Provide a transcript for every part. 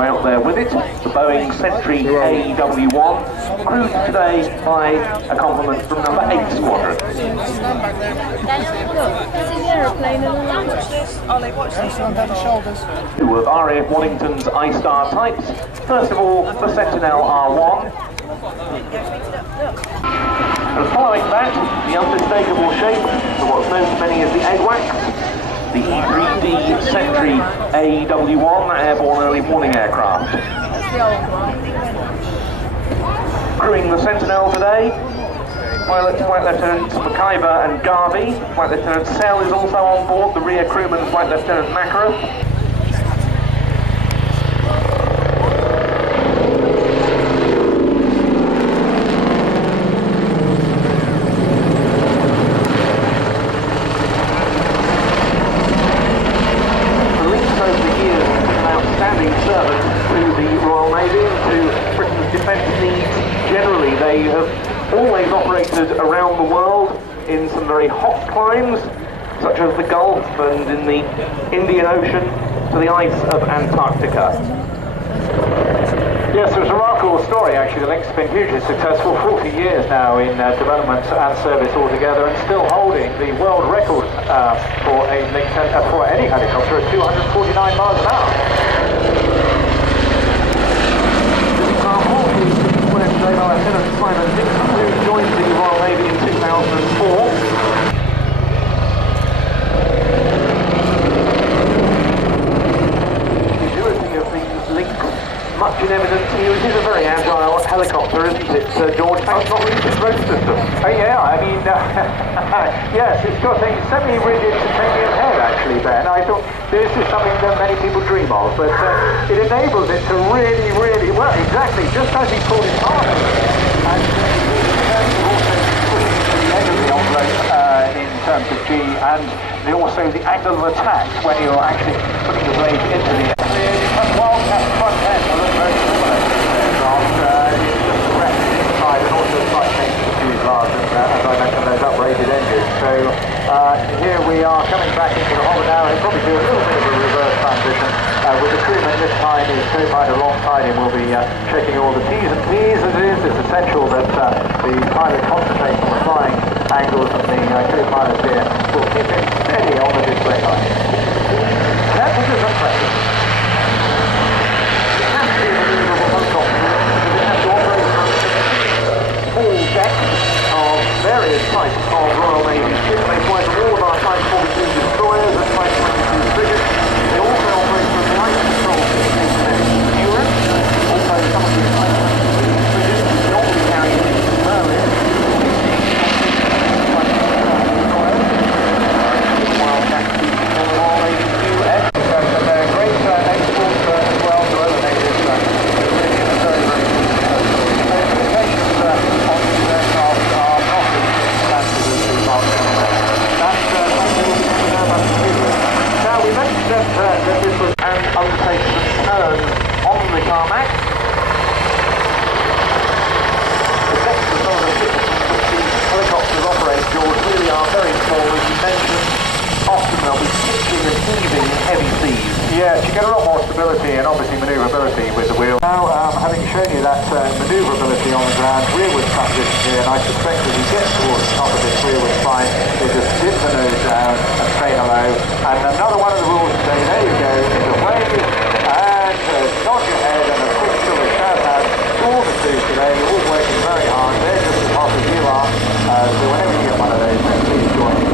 out there with it, the Boeing Sentry AW1, crewed today by a complement from number 8 Squadron. Look, there's an aeroplane and a Watch this. Ollie, watch this. On down the shoulders. Two of RAF Waddington's I-Star types. First of all, the Sentinel R1. And following that, the unmistakable shape of what's known to many as the egg wax, the E3D Sentry AW1 airborne early warning aircraft. That's the old one. Crewing the Sentinel today, Flight Lieutenants McIver and Garvey. Flight Lieutenant Sell is also on board, the rear crewman Flight Lieutenant Macra. The Lynx over the years has been an outstanding servant to the Royal Navy and to Britain's defence needs generally. They have always operated around the world in some very hot climes, such as the Gulf and in the Indian Ocean to the ice of Antarctica. Yes, it's a remarkable story actually. The Lynx has been hugely successful, 40 years now in development and service altogether, and still holding the world record for a Lynx, for any helicopter at 249 miles an hour. Lieutenant Simon Dixon, who joined the Royal Navy in 2004. The agility of the Lynx, much in evidence here. It is a very agile helicopter, isn't it, George? Thanks not least its rotor system. Yeah, I mean, yes, it's got a semi-rigid titanium head actually, Ben. I thought this is something that many people dream of, but it enables it to really, well, exactly, just as he pulled it apart. And also pushing the end of the envelope in terms of G, and also the angle of attack when you're actually putting the blade into the end. The Wildcat front end will look very similar to this aircraft. It's just the rest inside and also a slight change to the fuselage, and as I mentioned, those uprated engines. So here we are coming back into the hover now. He'll probably do a little bit of a reverse transition. With the crewman this time, his co-pilot alongside him will be checking all the T's and P's as it is. It's essential that the pilot concentrates on the flying angles, and the co-pilot here will keep him steady on the display line. That was just impressive. It has to be a maneuverable helicopter because it has to operate from full deck of various types of Royal Navy ships. They fly from all of our Type 42 destroyers and Type 22 frigates. They also operate from light control systems and endurance. Also, some of the Type 22 frigates normally carry Merlin. Wildcat on the Royal Navy US. And they're great exports as well to other navies. Really in a very good specifications on these aircraft are not as standard as the Falcon. That's something we'll be talking about in the future. Now, we mentioned that this was an undertaking turns on the tarmac. The decks of some of the ships which the helicopters operate, George, really are very small, as you mentioned. Often they'll be pitching and heaving in heavy seas. Yes, you get a lot more stability and obviously manoeuvrability with the wheel. Now, having shown you that manoeuvrability on the ground, rearward transition here, and I suspect as you get towards the top of this rearward spine, you just dip the nose down and say hello. And another one of the rules today, there you go, is a wave and nod your head and a quick sort of shout out to all the crews today. You're all working very hard. They're just as hot as you are. So whenever you get one of those, then please join me.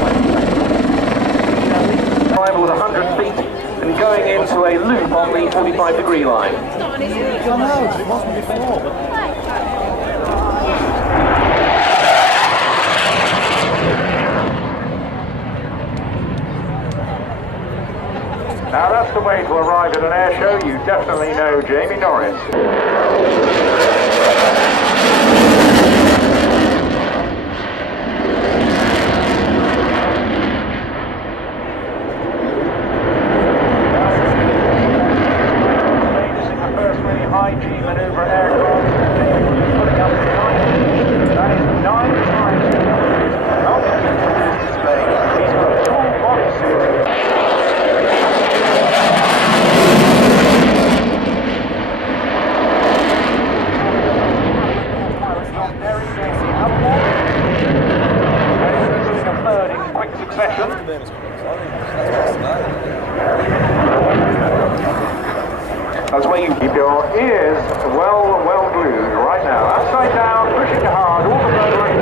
Arrival at 100 feet and going into a loop on the 45-degree line. It wasn't before. Now that's the way to arrive at an air show. You definitely know Jamie Norris. That's why you keep your ears well glued right now. Upside down, pushing hard, all the way.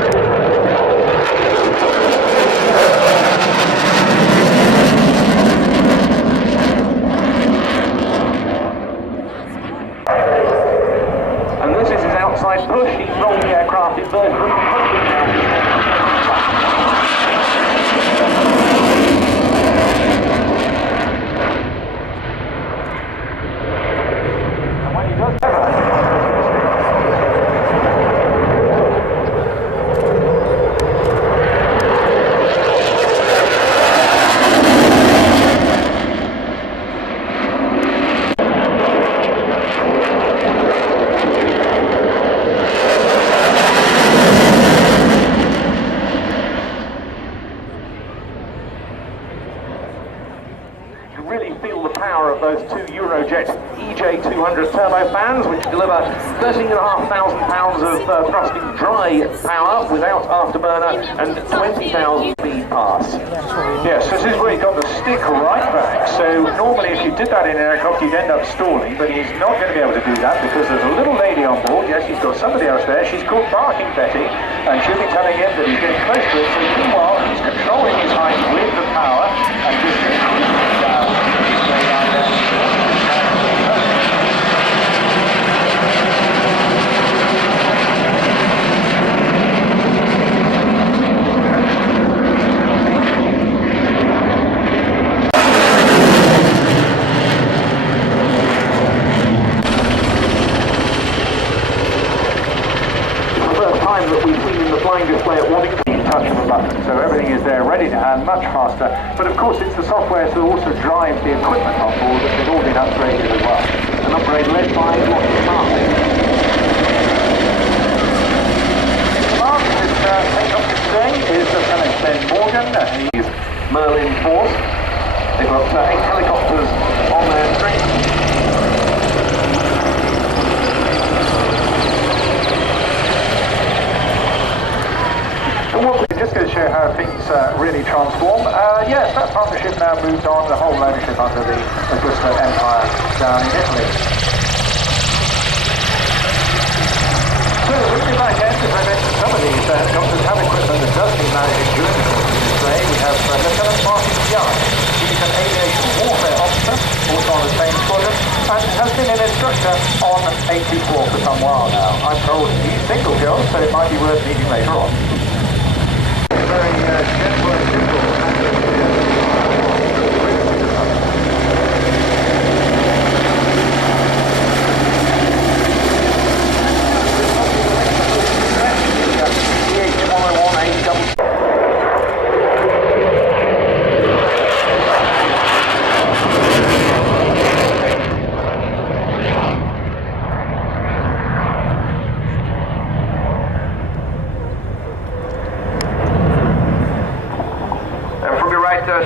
And this is his outside push. He's rolled the aircraft inverted and pushing now. Those two Eurojet EJ200 turbofans, which deliver 13,500 pounds of thrusting dry power without afterburner and 20,000 speed pass. Yes, this is where he got the stick right back. So normally if you did that in an aircraft you'd end up stalling, but he's not going to be able to do that because there's a little lady on board. Yes, he's got somebody else there. She's called Barking Betty, and she'll be telling him that he's getting close to it. So meanwhile he's controlling his height with the power and just increasing down. That we've seen in the flying display at Waddington. Touch of a button, so everything is there ready to hand, much faster. But of course it's the software that also drives the equipment on board that has all been upgraded as well. An upgrade led by Vulcan. Last takeoff today is Lieutenant Ben Morgan. He's Merlin Force. They've got 8 helicopters on their string. Just going to show how things really transform. Yes, that partnership now moved on, the whole ownership under the Augusta Empire down in Italy. So, we'll be back in, as I mentioned, some of these helicopters have equipment that does need managing during the course of this day. We have Lieutenant Martin Young. He's an aviation warfare officer, also on the same squadron, and has been an instructor on 84 for some while now. I'm told he's single, Joe, so it might be worth meeting later on. Very gentle and simple.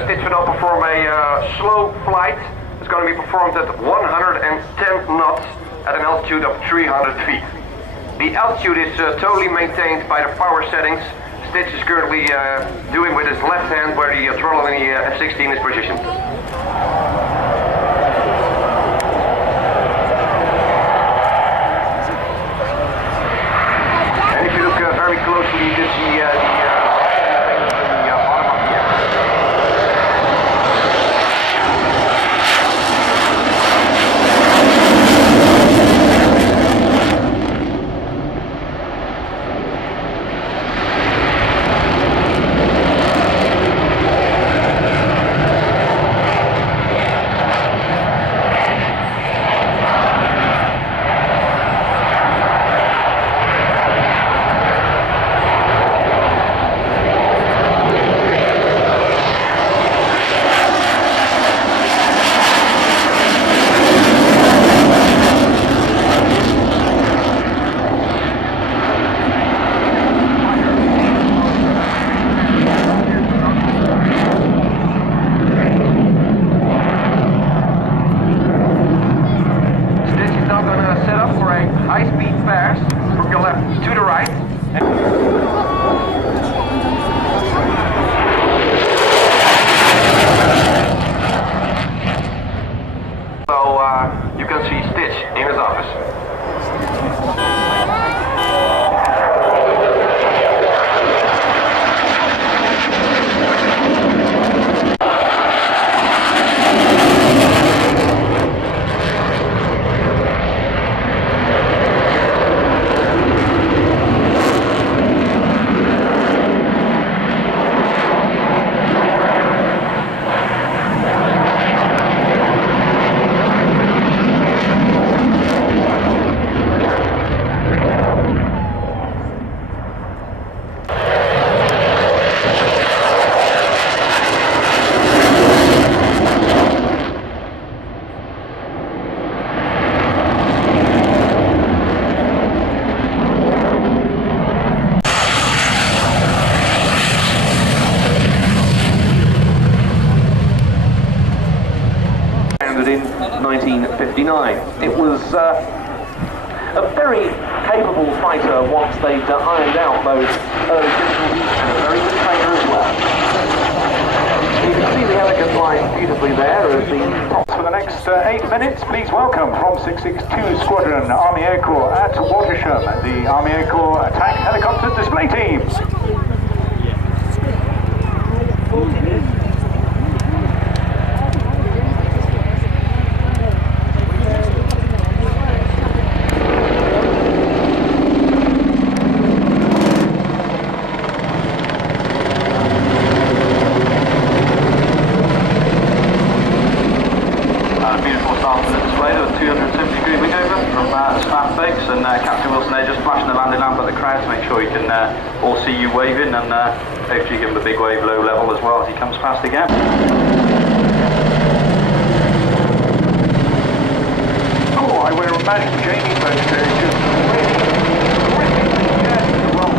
Stitch will now perform a slow flight. It's going to be performed at 110 knots at an altitude of 300 feet. The altitude is totally maintained by the power settings Stitch is currently doing with his left hand where the throttle in the F-16 is positioned. And if you look very closely, you can see the bottom of the 59. It was a very capable fighter once they'd ironed out those early difficulties, and a very good trainer as well. You can see the elegant line beautifully there as the top. For the next 8 minutes, please welcome from 662 Squadron Army Air Corps at Watersham, the Army Air Corps Attack Helicopter Display Teams. All see you waving, and hopefully give him a big wave low level as well as he comes past again. Oh, I would imagine Jamie boat there is just really well.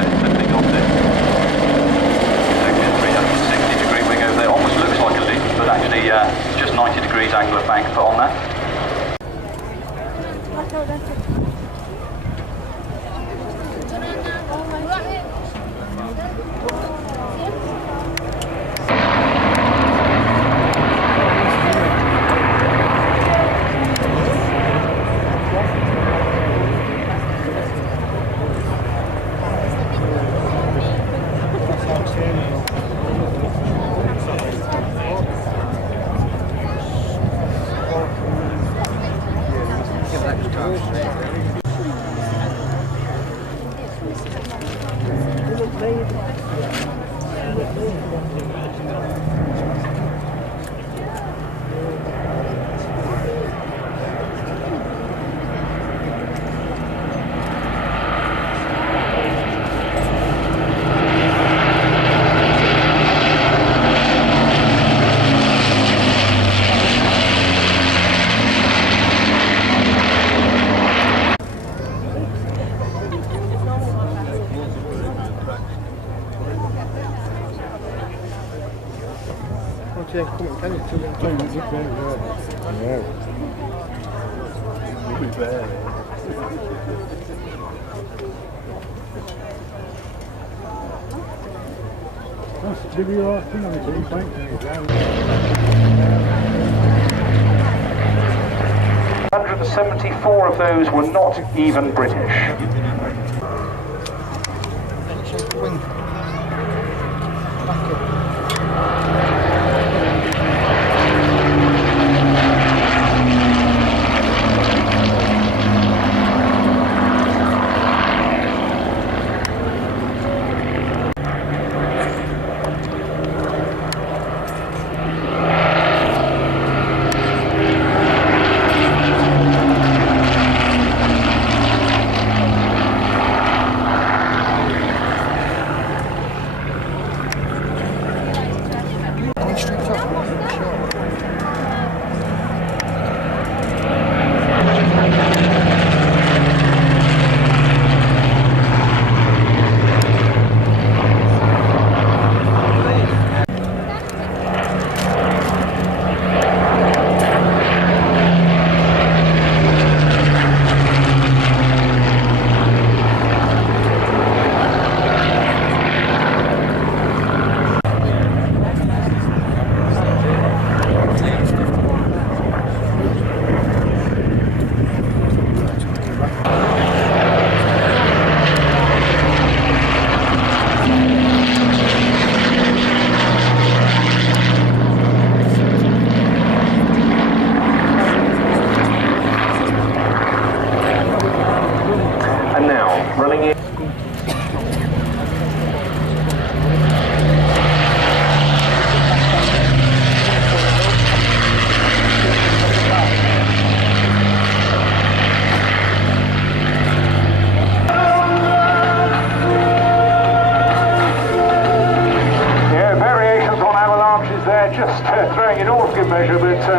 It's a big optic. It's a 360-degree wing over there. Almost looks like a Lynx, but actually just 90 degrees angle of bank put on there. Give you a thing on the team, thank you. 174 of those were not even British.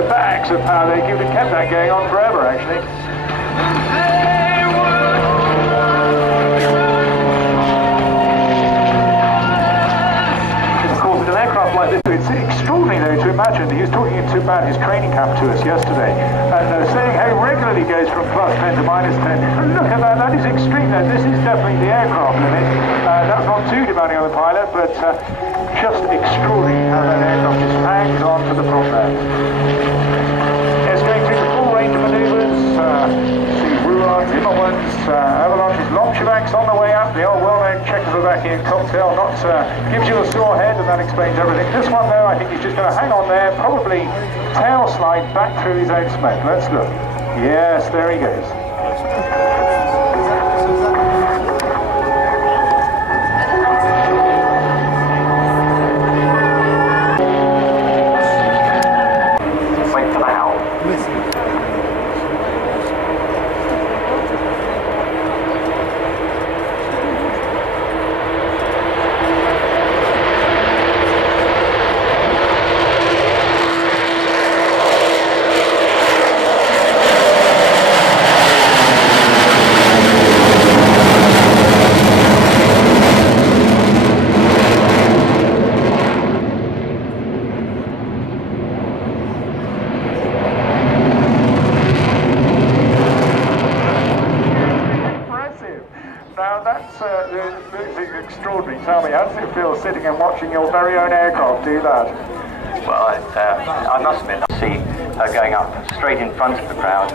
Backs of how they kept that going on forever, actually. Of course, with an aircraft like this, it's extraordinary funny though to imagine, he was talking about his training camp to us yesterday, and saying how regularly he goes from +10 to -10. Look at that, that is extreme. Now, this is definitely the aircraft limit. That's not too demanding on the pilot, but just extraordinary how that aircraft just hangs on to the prop there. It's going through the full range of manoeuvres. Avalanche's Longshibacks on the way up, the old well-known Czechoslovakian cocktail, gives you a sore head, and that explains everything. This one though, I think he's just going to hang on there, probably tail slide back through his own smoke. Let's look. Yes, there he goes. Wait for the howl. Extraordinary. Tell me, how does it feel sitting and watching your very own aircraft do that? Well, I must admit, I see her going up straight in front of the crowd,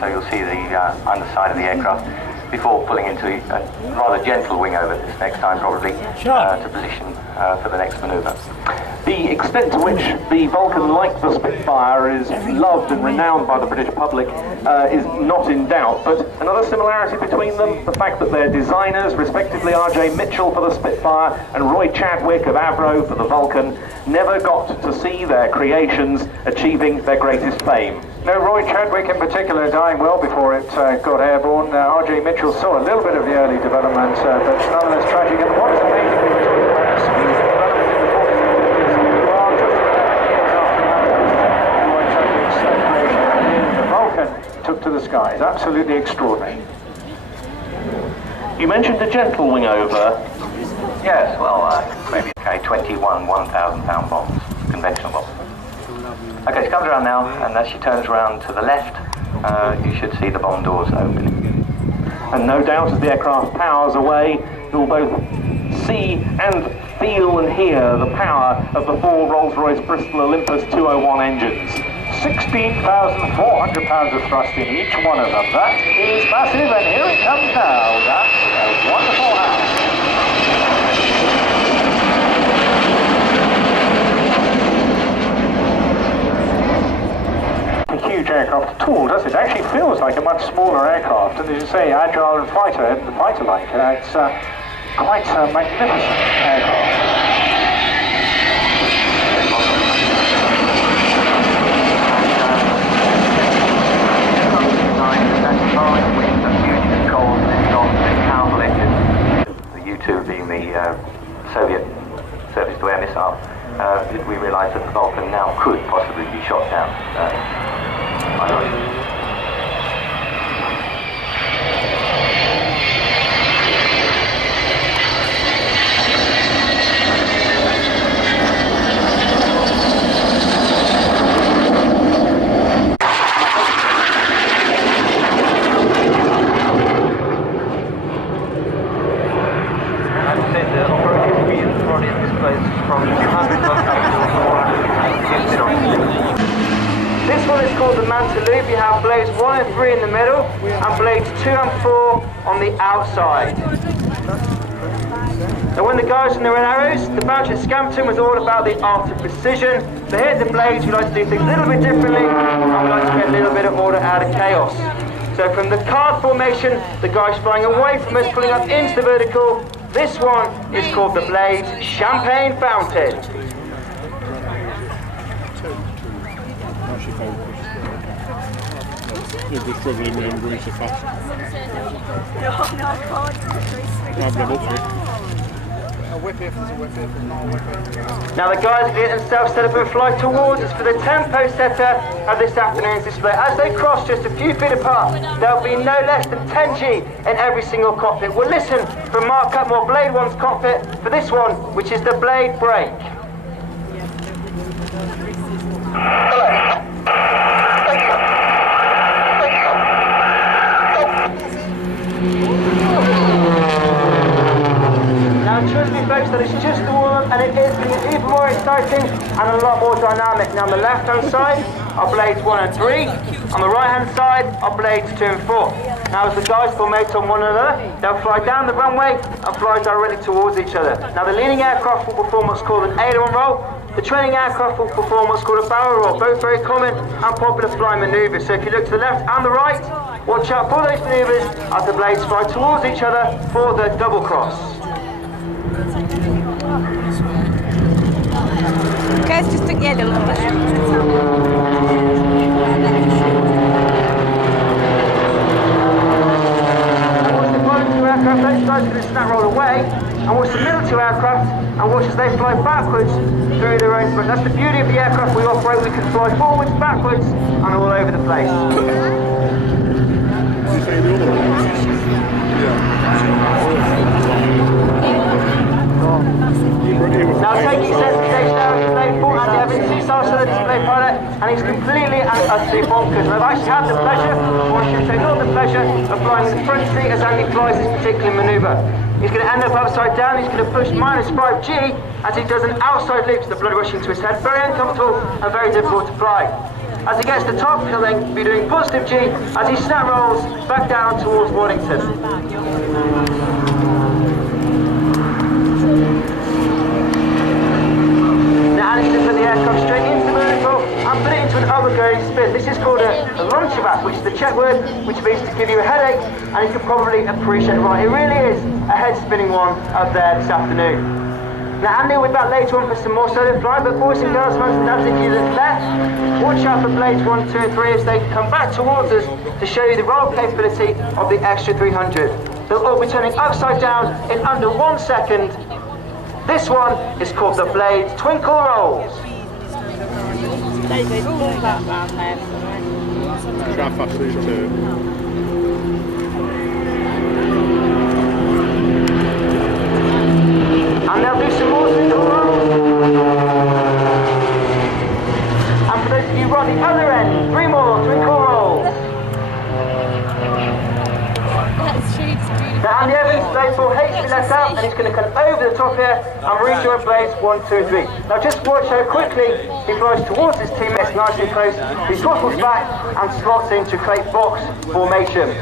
so you'll see the underside of the aircraft before pulling into a rather gentle wing over this next time, probably, to position for the next manoeuvre. The extent to which the Vulcan, like the Spitfire, is loved and renowned by the British public is not in doubt, but another similarity between them, the fact that their designers, respectively R.J. Mitchell for the Spitfire and Roy Chadwick of Avro for the Vulcan, never got to see their creations achieving their greatest fame. No, Roy Chadwick in particular dying well before it got airborne. R.J. Mitchell saw a little bit of the early development, but nonetheless tragic. And what is amazing is took to the skies. Absolutely extraordinary. You mentioned a gentle wing over. Yes, well, maybe 21 1,000-pound bombs, conventional bombs. Okay, she comes around now, and as she turns around to the left, you should see the bomb doors opening. And no doubt as the aircraft powers away, you'll both see and feel and hear the power of the four Rolls-Royce Bristol Olympus 201 engines. 16,400 pounds of thrust in each one of them. That is massive, and here it comes now. That's a wonderful house. A huge aircraft at all, does it? It actually feels like a much smaller aircraft, and as you say, agile and fighter-like. It's quite a magnificent aircraft. U-2 being the Soviet surface-to-air missile, we realised that the Vulcan now could possibly be shot down by the Russians. This one is called the Manta Loop. You have blades 1 and 3 in the middle and blades 2 and 4 on the outside. Now when the guys in their arrows, the batch at Scampton was all about the art of precision. So here at the blades we like to do things a little bit differently, and we like to get a little bit of order out of chaos. So from the card formation, the guys flying away from us, pulling up into the vertical. This one is called the Blades Champagne Fountain. You're just struggling with him going so fast. No, I can't. I'll get up to A whip if there's a whip if, and not a whip if. Now the guys are getting themselves set up and fly towards us for the tempo setter of this afternoon's display. As they cross just a few feet apart, there'll be no less than 10G in every single cockpit. We'll listen from Mark Cutmore, Blade 1's cockpit, for this one, which is the Blade Break. Now trust me folks that it's just the warm-up and it is going to be even more exciting and a lot more dynamic. Now on the left hand side are blades 1 and 3, on the right hand side are blades 2 and 4. Now as the guys formate on one another, they'll fly down the runway and fly directly towards each other. Now the leading aircraft will perform what's called an aileron roll. The training aircraft will perform what's called a barrel roll, both very common and popular flying manoeuvres. So if you look to the left and the right, watch out for those manoeuvres as the blades fly towards each other for the double cross. Guys, just together a little bit. Watch the bottom two aircraft, those guys are going to snap roll away, and watch the middle two aircraft, and watch as they fly backwards through their own sprint. That's the beauty of the aircraft we operate. We can fly forwards, backwards, and all over the place. Now taking center stage down to blade 4 and Evans, he's also the display pilot and he's completely and utterly bonkers. And I've actually had the pleasure, or I should say not the pleasure, of flying in the front seat as Andy flies this particular manoeuvre. He's going to end up upside down, he's going to push -5G as he does an outside loop, the blood rushing to his head. Very uncomfortable and very difficult to fly. As he gets to the top, he'll then be doing +G as he snap rolls back down towards Waddington. Now he's going to put the aircraft straight into the vertical and put it into an overgoing spin. This is called a launch-back, which is the Czech word, which means to give you a headache, and you can probably appreciate it right. It really is a head-spinning one up there this afternoon. Now Andy will be back later on for some more solo flying, but boys and girls, mums and dads, if you look left, watch out for blades 1, 2 and 3 as they come back towards us to show you the roll capability of the Extra 300. They'll all be turning upside down in under 1 second. This one is called the Blades Twinkle Rolls. And they'll do some more twinkle rolls. And for those of you right at the other end, 3 more twinkle rolls. Now Andy Evans, blade 4 H been let out, and he's going to come over the top here and rejoin blades 1, 2 and 3. Now just watch how quickly he flies towards his teammates nice and close. He throttles back and slots into create box formation.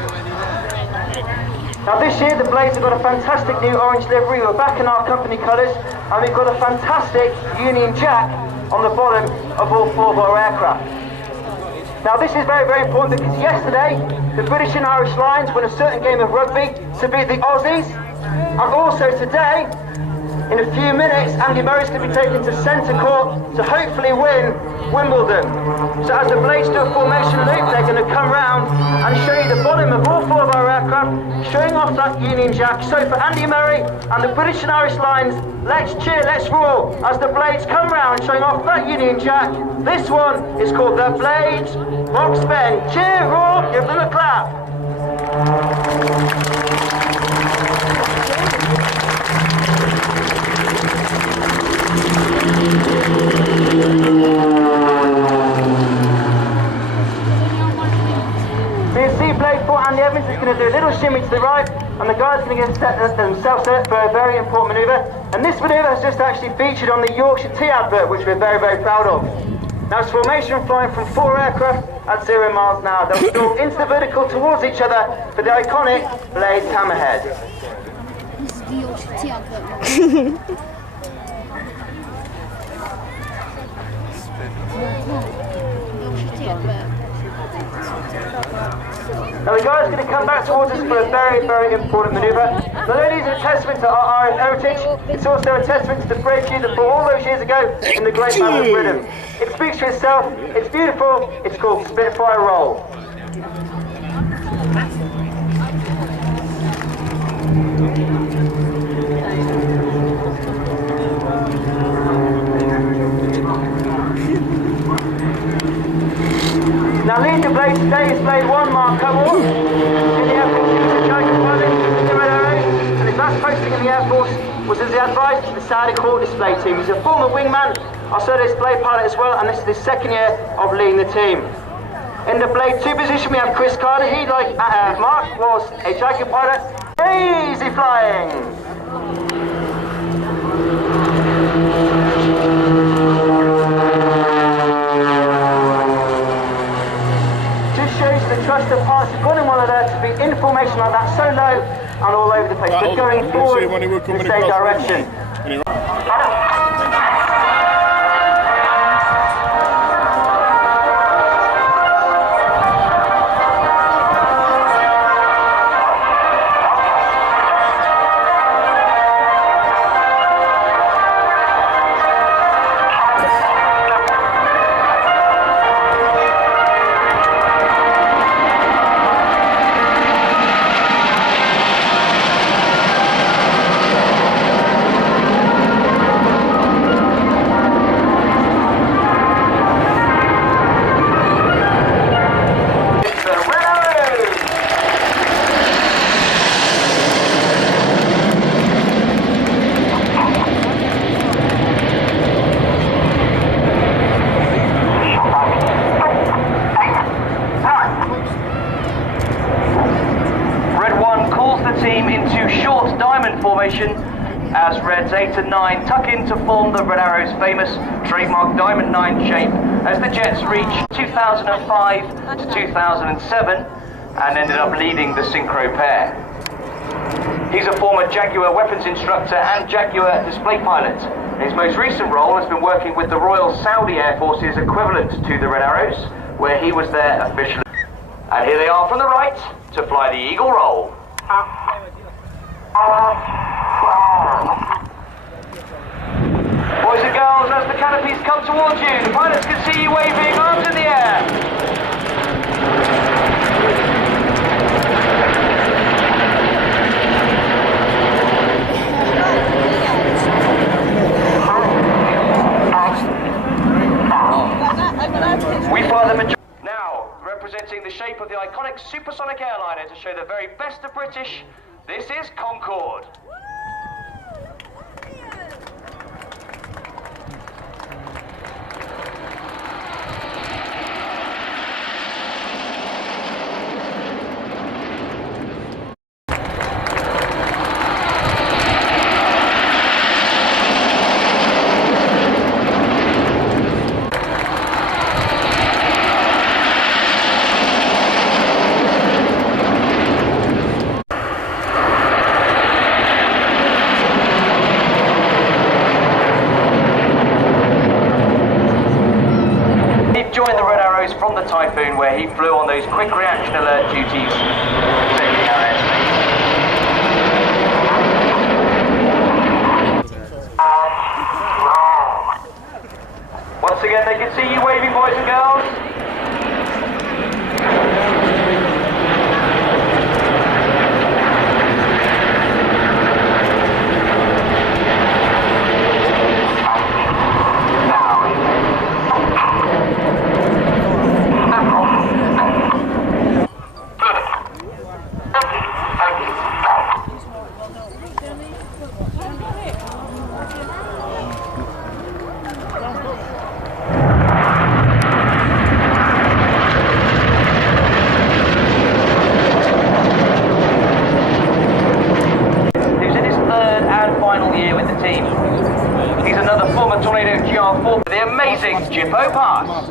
Now this year the blades have got a fantastic new orange livery. We're back in our company colours, and we've got a fantastic Union Jack on the bottom of all 4 of our aircraft. Now this is very, very important because yesterday the British and Irish Lions won a certain game of rugby to beat the Aussies, and also today, in a few minutes, Andy Murray's going to be taken to centre court to hopefully win Wimbledon. So as the blades do a formation loop, they're going to come round and show you the bottom of all 4 of our aircraft, showing off that Union Jack. So for Andy Murray and the British and Irish Lions, let's cheer, let's roar as the blades come round, showing off that Union Jack. This one is called the Blades Box Bend. Cheer, roar, give them a clap. Blade 4 Andy Evans is going to do a little shimmy to the right, and the guys are going to get themselves set for a very important manoeuvre. And this manoeuvre has just actually featured on the Yorkshire Tea advert, which we're very, very proud of. Now it's formation flying from 4 aircraft at 0 miles an hour. They'll stall into the vertical towards each other for the iconic Blades Hammerhead. This is the Yorkshire Tea advert. Yorkshire Tea advert. Now the guys are going to come back towards us for a very, very important manoeuvre. Not only is it a testament to our Irish heritage, it's also a testament to the bravery that fought all those years ago in the Great Battle of Britain. It speaks for itself, it's beautiful, it's called Spitfire Roll. Now lead the blade today is blade 1, Mark Cumwell. In the Air Force, he was a Chinook pilot with the Red Arrows, and his last posting in the Air Force was as the advisor to the Saudi Court display team. He's a former wingman, also a display pilot as well, and this is his second year of leading the team. In the Blade 2 position we have Chris Carter. He, like Mark, was a Jaguar pilot. Crazy flying! Just shows the trust of pilots who've gone in one of there to be in formation like that, so low and all over the place. But going forward in the same direction. As Reds 8 and 9 tuck in to form the Red Arrow's famous trademark Diamond 9 shape as the Jets reach 2005 to 2007 and ended up leading the synchro pair. He's a former Jaguar weapons instructor and Jaguar display pilot. His most recent role has been working with the Royal Saudi Air Force's equivalent to the Red Arrows, where he was their official. And here they are from the right to fly the Eagle Roll. Boys and girls, as the canopies come towards you, the pilots can see you waving arms in the air. We fly the majority. Now, representing the shape of the iconic supersonic airliner to show the very best of British, this is Concorde. Joined the Red Arrows from the Typhoon, where he flew on those quick reaction alert duties, saving our airspace. Once again, they can see you waving, boys and girls. The amazing Jippo Pass.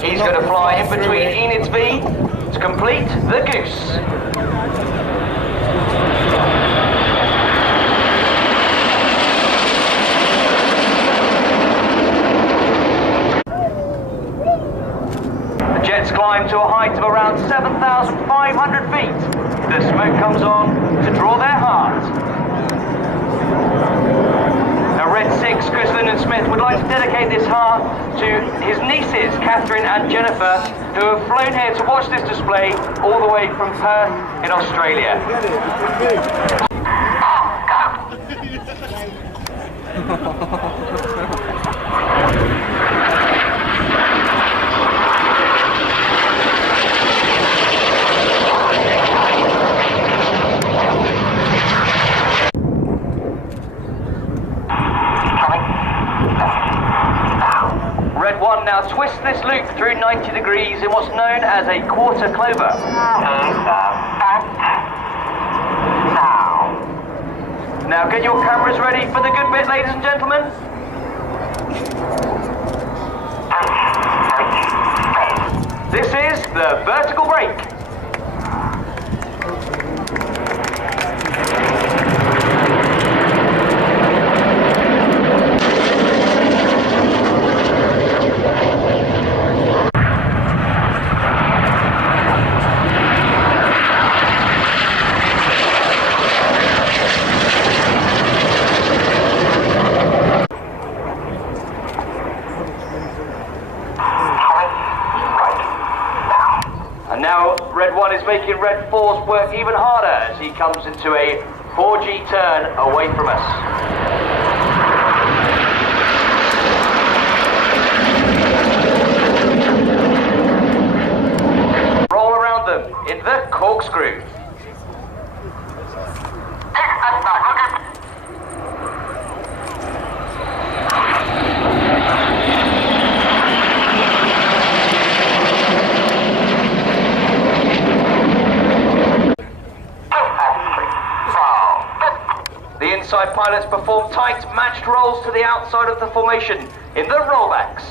He's going to fly in between Enid's V to complete the goose. The jets climb to a height of around 7,500 feet. The smoke comes on to draw their heart. Now Red 6 goes to the Lieutenant Smith would like to dedicate this heart to his nieces, Catherine and Jennifer, who have flown here to watch this display all the way from Perth in Australia. Red 1 now twists this loop through 90 degrees in what's known as a quarter clover. Now get your cameras ready for the good bit, ladies and gentlemen. This is the vertical brake. Red 1 is making Red 4's work even harder as he comes into a 4G turn away from us. Roll around them in the corkscrew. The inside pilots perform tight, matched rolls to the outside of the formation in the rollbacks.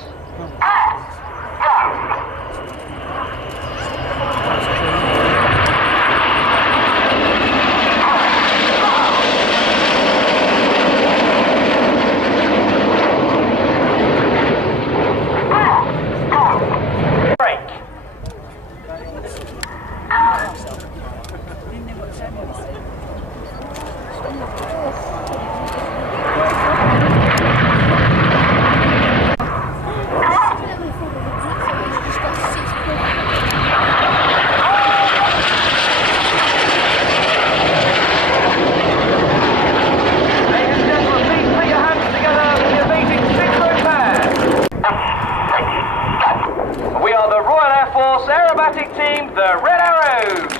Team, the Red Arrows.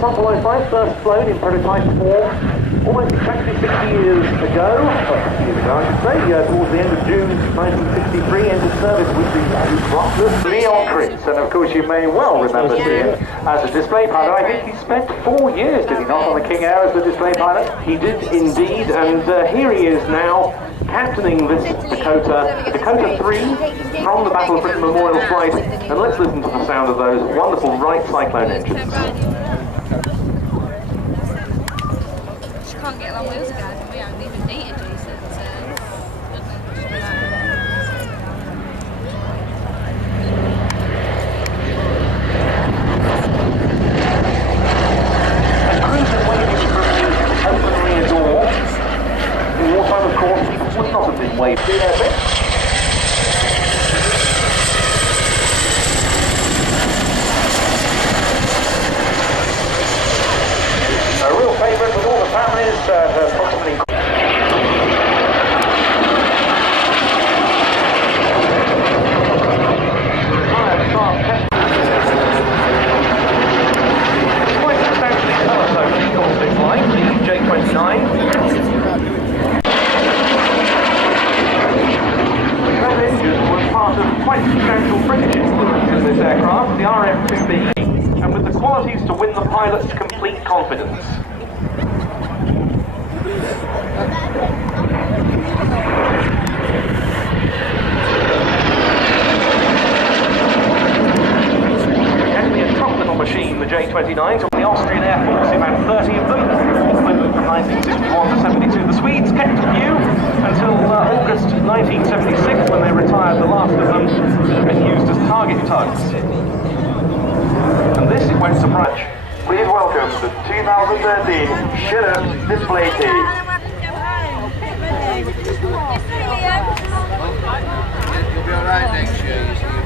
Sunfly 5 first flown in prototype form almost exactly 60 years ago, I should say, towards the end of June 1963, entered service with the disruptors. Leon Kritz, and of course you may well remember seeing him as a display pilot. I think he spent 4 years, did he not, on the King Air as the display pilot? He did indeed, and here he is now, captaining this Dakota, Dakota 3, from the Battle of Britain Memorial Flight, and let's listen to the sound of those wonderful Wright Cyclone engines. She can't get along with those guys, and we haven't even dated Jason, so... Cruising waving from the open rear door. In wartime, of course, people would not have been waved. See there, Vic? A real favourite with all the families, approximately. Quite substantially taller so than the Austin flight, the J29. That engine was part of quite substantial British influence in this aircraft, the RM2B, and with the qualities to win the pilot's complete confidence. Actually a tough little machine, the J29s, from the Austrian Air Force, who had 30 of them, from 1961 to 72. The Swedes kept a few until August 1976, when they retired the last of them that had been used as target tugs. And this went to Breitling. 2013 Chinook display tee. You'll be alright next year, you see.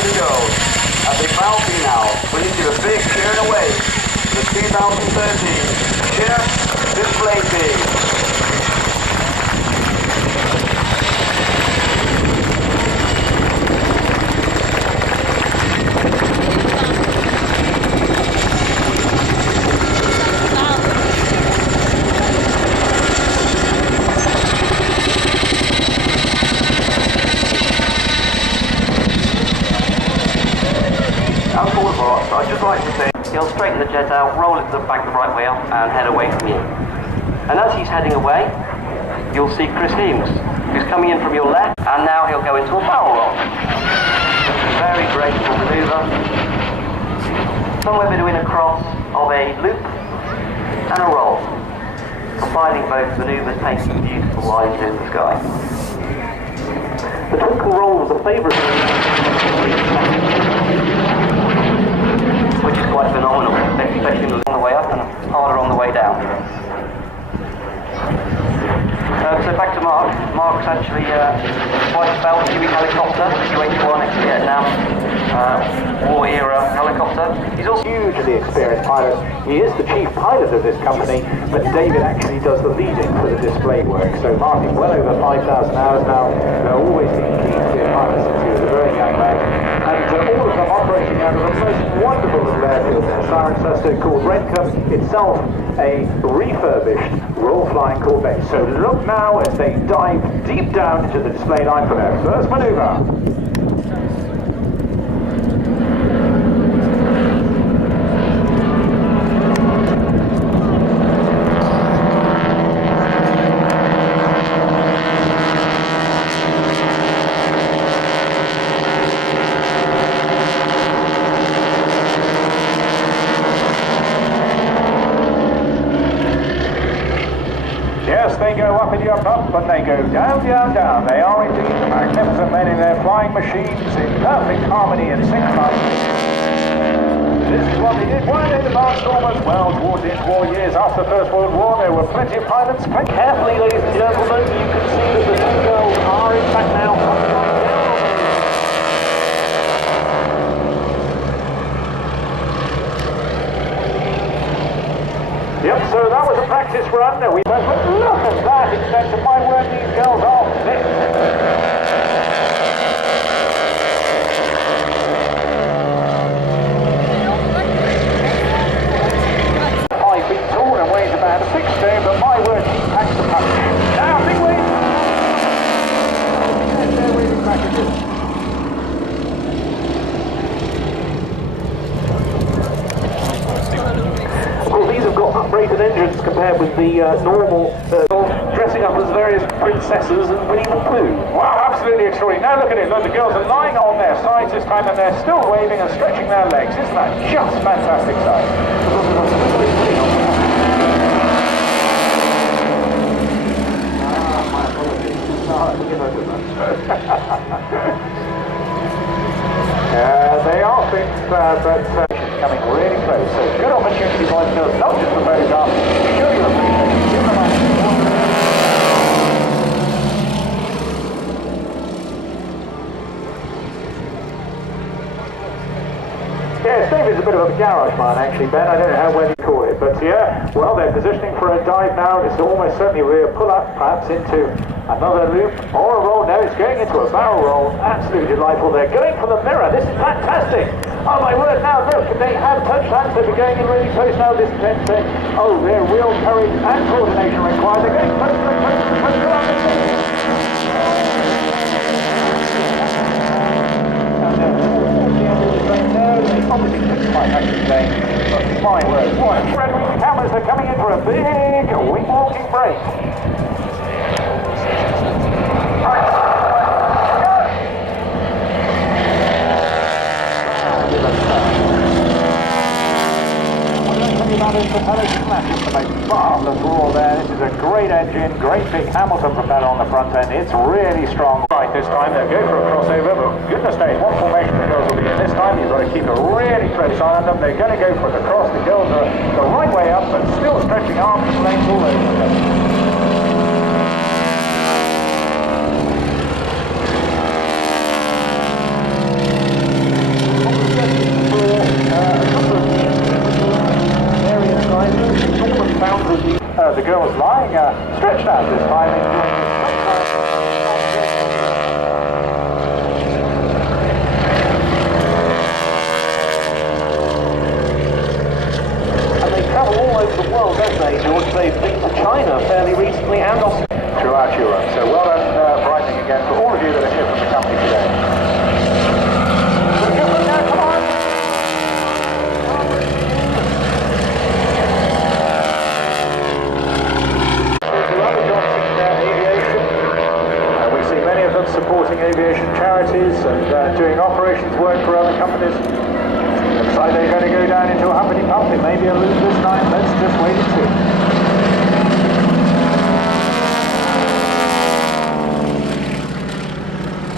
to go. As they Falcon now, please give a big cheer and a wave for the 2013 Chinook display team. I'd just like to say, he'll straighten the jet out, roll it to the back the right way up and head away from you. And as he's heading away, you'll see Chris Heames, who's coming in from your left, and now he'll go into a barrel roll. Very graceful manoeuvre. Somewhere between a cross of a loop and a roll. Combining both manoeuvres takes some beautiful lines in the sky. The twinkle roll was a favourite. Which is quite phenomenal, especially on the way up and harder on the way down. So back to Mark. Mark's actually quite a Falcon helicopter, the UH-1 ex-Vietnam war era helicopter. He's also hugely experienced pilot. He is the chief pilot of this company, but David actually does the leading for the display work. So Martin, well over 5,000 hours now. They're always been keen to be a pilot since he was a very young man. And all of them operating out of the most wonderful little airfield there, Cirencester called Grippen, itself a refurbished Royal Flying Corvette. So look now as they dive deep down into the display line for their first manoeuvre. They go up and up, but they go down, down, down. They are indeed magnificent men in their flying machines in perfect harmony and synchronized. This is what they did. Why they advanced almost well towards the war years after the First World War. There were plenty of pilots. Carefully, ladies and gentlemen, you can see that the two girls are in fact now coming down. Yep, so that was a practice run. We look at that extent of my word, these girls are fit. 5 feet tall and weighs about 6 stone, but my word, he packs the punch. Now, big wave. And they're really practicing. These have got upgraded engines compared with the normal, dressing up as various princesses and Winnie the Pooh. Wow, absolutely extraordinary. Now look at it. Look, the girls are lying on their sides this time and they're still waving and stretching their legs. Isn't that just fantastic sight? My apologies. They are things, but coming really close. So good opportunity, boys and girls, not just the photograph, show your appreciation. Give them a Yes, David's a bit of a garage man, actually, Ben. I don't know whether you call it, but yeah, well, they're positioning for a dive now. It's almost certainly a pull-up, perhaps into another loop or a roll. No, it's going into a barrel roll. Absolutely delightful. They're going for the mirror. This is fantastic. Oh my word, now look, they have touched hands. They're going in really close now. This is oh, they're real courage and coordination required. They're going close. Obviously couldn't quite actually say, but my word, what a Red Wing cameras are coming in for a big wing-walking break. Marvellous roar there. This is a great engine, great big Hamilton propeller on the front end. It's really strong. Right, this time they'll go for a crossover, but goodness knows what formation the girls will be in this time. You've got to keep a really close eye on them. They're going to go for the cross. The girls are the right way up, but still stretching arms and legs all over the place. flying stretched out this time. And they travel all over the world, don't they, George? They've been to China fairly recently and Australia. Throughout Europe. So well done, Breitling again, for all of you that are here from the company today. We see many of them supporting aviation charities and doing operations work for other companies. Looks like they're going to go down into a humpity pump. It may be a lose this time. Let's just wait and see.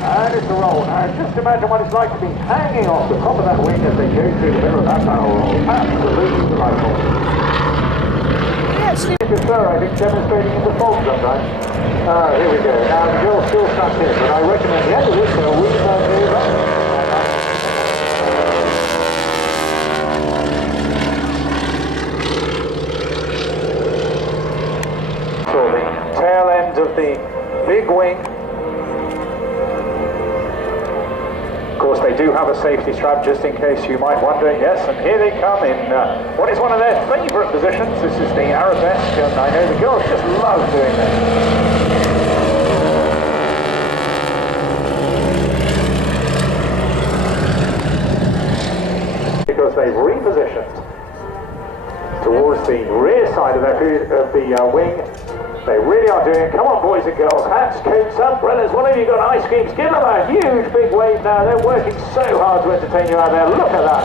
And it's a roll. Now just imagine what it's like to be hanging off the top of that wing as they go through the middle of that barrel roll. Absolutely delightful. Yes. This is Sir, I think, demonstrating in the fog sometimes. Here we go. Now the girl's still stuck in, but I recommend the end of this so we move up. So the tail end of the big wing. Of course, they do have a safety strap, just in case you might wonder. Yes, and here they come in what is one of their favourite positions. This is the arabesque, and I know the girls just love doing this. Because they've repositioned towards the rear side of the wing. They really are doing it. Come on, boys and girls. Hats, coats, umbrellas, whatever you've got, ice creams. Give them a huge big wave now. They're working so hard to entertain you out there. Look at that.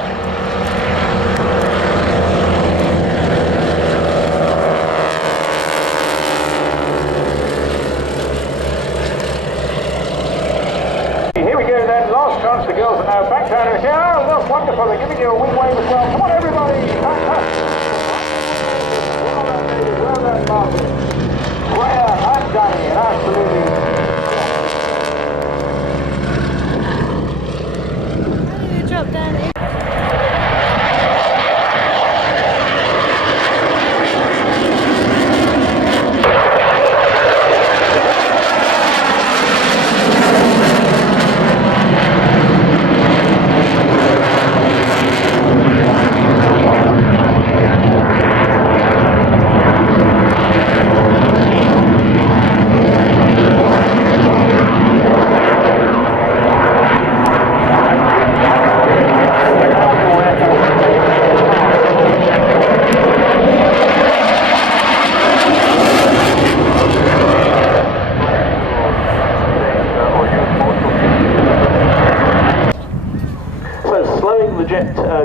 Here we go then. Last chance. The girls are now back down here. Oh, that's wonderful. They're giving you a wing wave as well. Come on, everybody. Fantastic. Well done, ladies. Well done, Martin. Freya and Danny, absolutely. How did you drop down?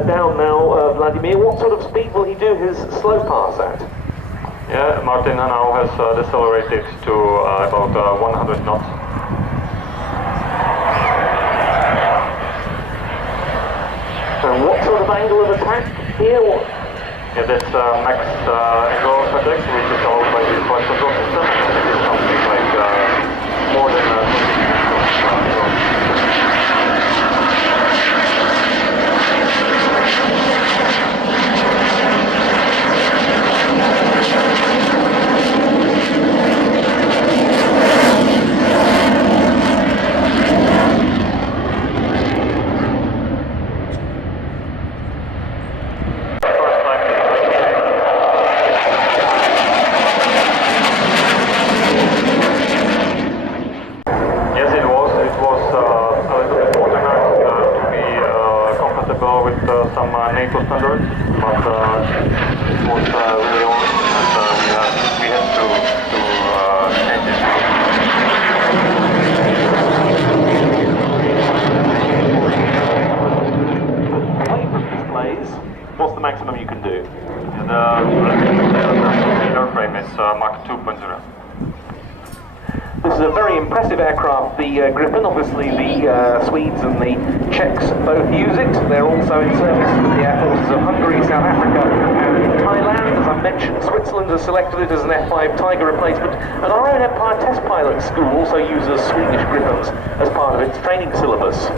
Down now, Vladimir. What sort of speed will he do his slow pass at? Yeah, Martin now has decelerated to about 100 knots. And what sort of angle of attack here? Yeah, that's max angle of attack, which is allowed by the flight control system. It is something like more than 20 NATO standards, but it was really old, and we had to change it. Away from displays, what's the maximum you can do? The airframe is Mach 2.0. This is a very impressive aircraft, the Grippen. Obviously the Swedes and the Czechs both use it. They're also in service with the air forces of Hungary, South Africa and Thailand. As I mentioned, Switzerland has selected it as an F5 Tiger replacement, and our own Empire Test Pilot School also uses Swedish Grippens as part of its training syllabus.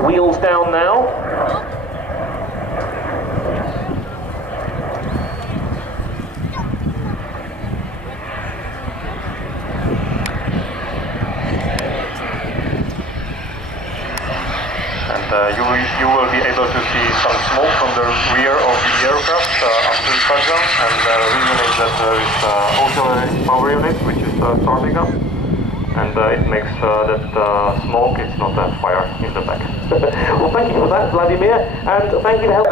Wheels down now. you will be able to see some smoke from the rear of the aircraft after the touchdown, and the reason is that there is auxiliary power unit which is starting up, and it makes that smoke is not a fire in the back. Well, thank you for that, Vladimir, and thank you to help.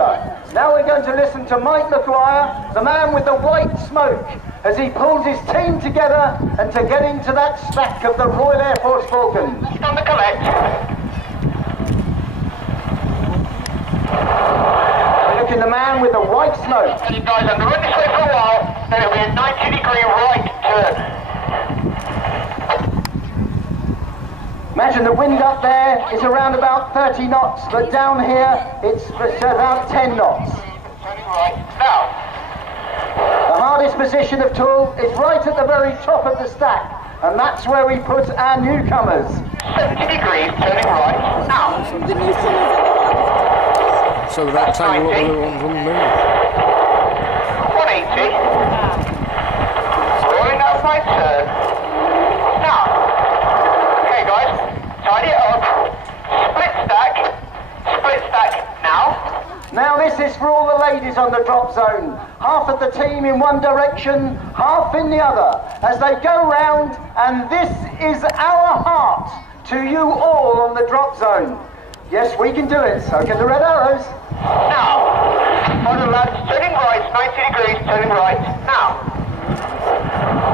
Now we're going to listen to Mike Maguire, the man with the white smoke, as he pulls his team together and to get into that stack of the Royal Air Force Falcons. On the collect. We're looking the man with the white smoke. And you guys have to run this way for a while, then it'll be a 90-degree right turn. Imagine the wind up there is around about 30 knots, but down here it's about 10 knots. Turning right. Now. The hardest position of all is right at the very top of the stack, and that's where we put our newcomers. 70 degrees, turning right. Now. So that time what other ones wouldn't move. 180. Rolling out my turn. Now. Okay guys, tidy it up. Split stack now. Now this is for all the ladies on the drop zone. Half of the team in one direction, half in the other, as they go round, and this is our heart to you all on the drop zone. Yes, we can do it, so can the Red Arrows. Now, on the lads, turning right, 90 degrees, turning right, now.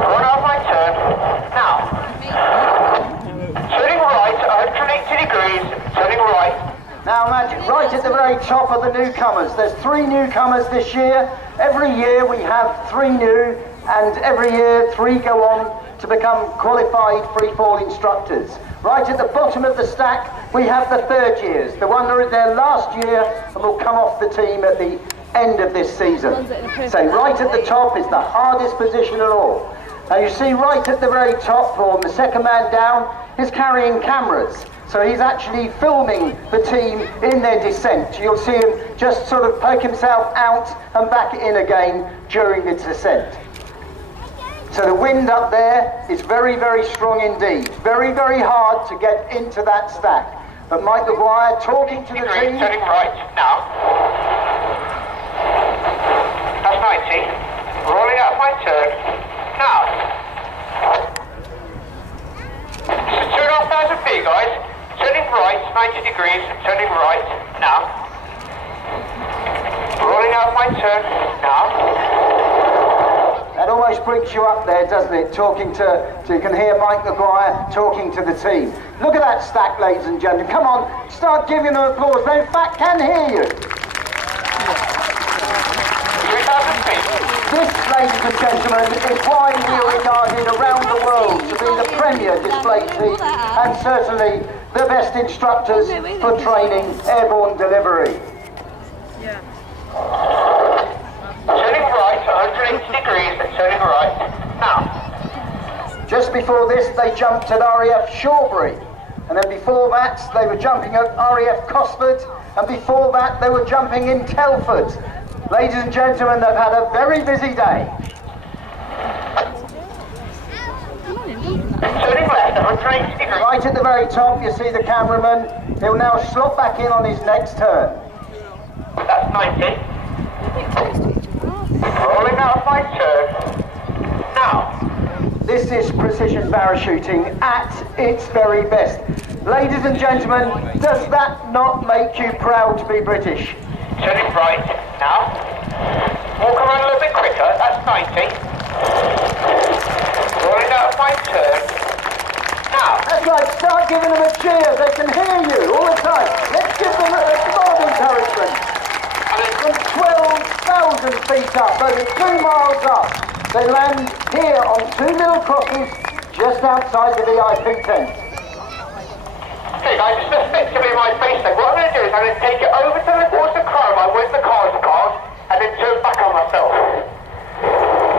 Run off my turn, now. Turning right, 180 degrees, turning right. Now imagine, right at the very top of the newcomers. There's 3 newcomers this year. Every year we have 3 new, and every year 3 go on to become qualified free-fall instructors. Right at the bottom of the stack, we have the 3rd years, the one that are their last year and will come off the team at the end of this season. So right at the top is the hardest position of all. Now you see right at the very top, or the second man down, is carrying cameras. So he's actually filming the team in their descent. You'll see him just sort of poke himself out and back in again during the descent. So the wind up there is very, very strong indeed. Very, very hard to get into that stack. But Mike Maguire talking to the team. Turning right, now. That's 90. Rolling out my turn, now. So 2,500 feet, guys. Turning right, 90 degrees, turning right, now. Rolling out my turn, now. That almost brings you up there, doesn't it? Talking to you can hear Mike Maguire talking to the team. Look at that stack, ladies and gentlemen. Come on, start giving them applause. They in fact can hear you. 3,000 feet. This, ladies and gentlemen, is why we are regarded around the world to be the premier display team and certainly the best instructors for training airborne delivery. Yeah. Turning right, 180 degrees, turning right, now. Just before this, they jumped at RAF Shawbury, and then before that, they were jumping at RAF Cosford, and before that, they were jumping in Telford. Ladies and gentlemen, they've had a very busy day. Turning left, 180 degrees. Right at the very top, you see the cameraman. He'll now slot back in on his next turn. That's 90. Rolling out my turn, now. This is precision parachuting at its very best. Ladies and gentlemen, does that not make you proud to be British? Turning right, now. Walk around a little bit quicker, that's 90. Rolling out my turn, now. That's right, start giving them a cheer. They can hear you all the time. Let's give them a lot of encouragement. From 12,000 feet up, over 2 miles up, they land here on 2 little crosses just outside the VIP tent. Okay guys, it's effectively my base thing. What I'm going to do is I'm going to take it over towards the chroma with the cars, and then turn back on myself.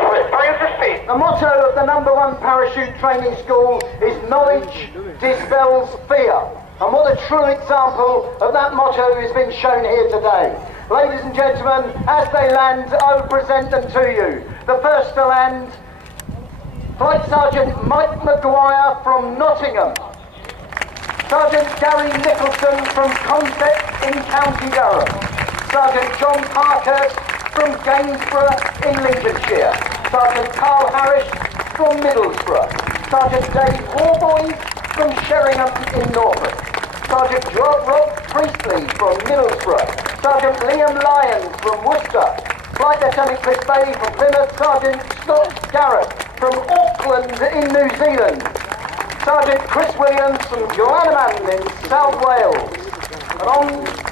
We're at 300 feet. The motto of the #1 parachute training school is knowledge dispels fear. And what a true example of that motto has been shown here today. Ladies and gentlemen, as they land, I will present them to you. The first to land, Flight Sergeant Mike Maguire from Nottingham. Sergeant Gary Nicholson from Concept in County Durham. Sergeant John Parkhurst from Gainsborough in Lincolnshire. Sergeant Carl Harris from Middlesbrough. Sergeant Dave Warboys from Sheringham in Norfolk. Sergeant Rob Priestley from Middlesbrough. Sergeant Liam Lyons from Worcester. Flight Lieutenant Chris Bailey from Plymouth. Sergeant Scott Garrett from Auckland in New Zealand. Sergeant Chris Williams from Joannaman in South Wales. And on